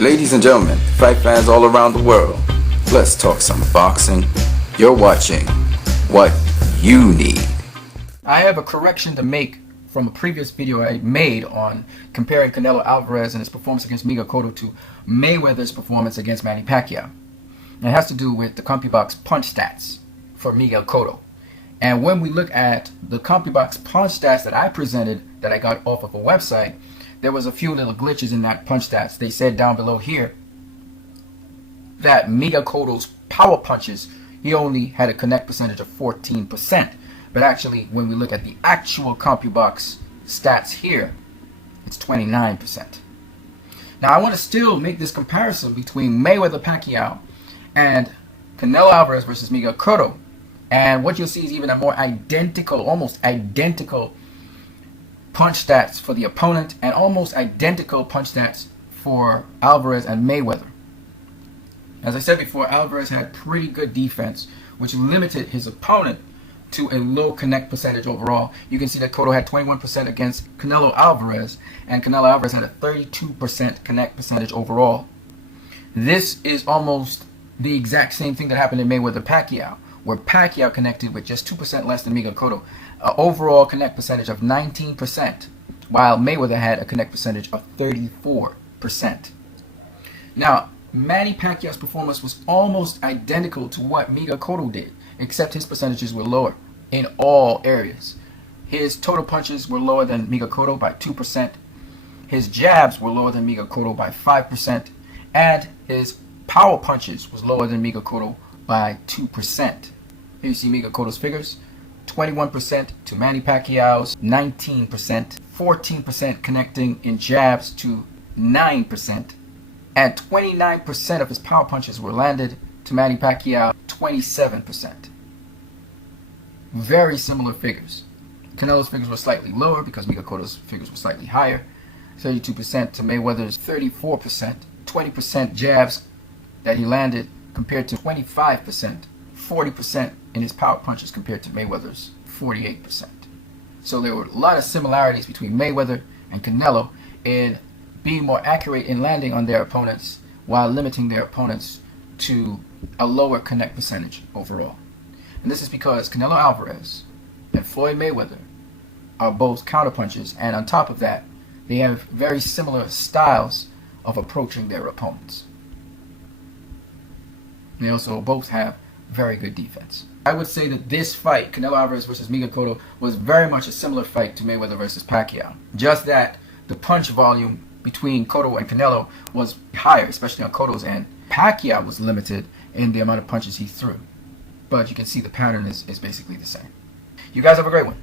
Ladies and gentlemen, fight fans all around the world, let's talk some boxing. You're watching What You Need. I have a correction to make from a previous video I made on comparing Canelo Alvarez and his performance against Miguel Cotto to Mayweather's performance against Manny Pacquiao. And it has to do with the CompuBox punch stats for Miguel Cotto. And when we look at the CompuBox punch stats that I presented that I got off of a website, there was a few little glitches in that punch stats. They said down below here that Miguel Cotto's power punches, he only had a connect percentage of 14%. But actually, when we look at the actual CompuBox stats here, it's 29%. Now, I want to still make this comparison between Mayweather-Pacquiao and Canelo Alvarez versus Miguel Cotto. And what you'll see is even a more identical, almost identical punch stats for the opponent and almost identical punch stats for Alvarez and Mayweather. As I said before, Alvarez had pretty good defense, which limited his opponent to a low connect percentage overall. You can see that Cotto had 21% against Canelo Alvarez, and Canelo Alvarez had a 32% connect percentage overall. This is almost the exact same thing that happened in Mayweather-Pacquiao, where Pacquiao connected with just 2% less than Miguel Cotto. An overall connect percentage of 19%, while Mayweather had a connect percentage of 34%. Now, Manny Pacquiao's performance was almost identical to what Miguel Cotto did, except his percentages were lower in all areas. His total punches were lower than Miguel Cotto by 2%. His jabs were lower than Miguel Cotto by 5%. And his power punches was lower than Miguel Cotto by 2%. Here you see Miguel Cotto's figures. 21% to Manny Pacquiao's 19%, 14% connecting in jabs to 9%, and 29% of his power punches were landed to Manny Pacquiao, 27%. Very similar figures. Canelo's figures were slightly lower because Miguel Cotto's figures were slightly higher. 32% to Mayweather's 34%, 20% jabs that he landed compared to 25%, 40% in his power punches compared to Mayweather's 48%. So there were a lot of similarities between Mayweather and Canelo in being more accurate in landing on their opponents while limiting their opponents to a lower connect percentage overall. And this is because Canelo Alvarez and Floyd Mayweather are both counterpunchers, and on top of that, they have very similar styles of approaching their opponents. They also both have very good defense. I would say that this fight, Canelo Alvarez versus Miguel Cotto, was very much a similar fight to Mayweather versus Pacquiao. Just that the punch volume between Cotto and Canelo was higher, especially on Cotto's end. Pacquiao was limited in the amount of punches he threw. But you can see the pattern is basically the same. You guys have a great one.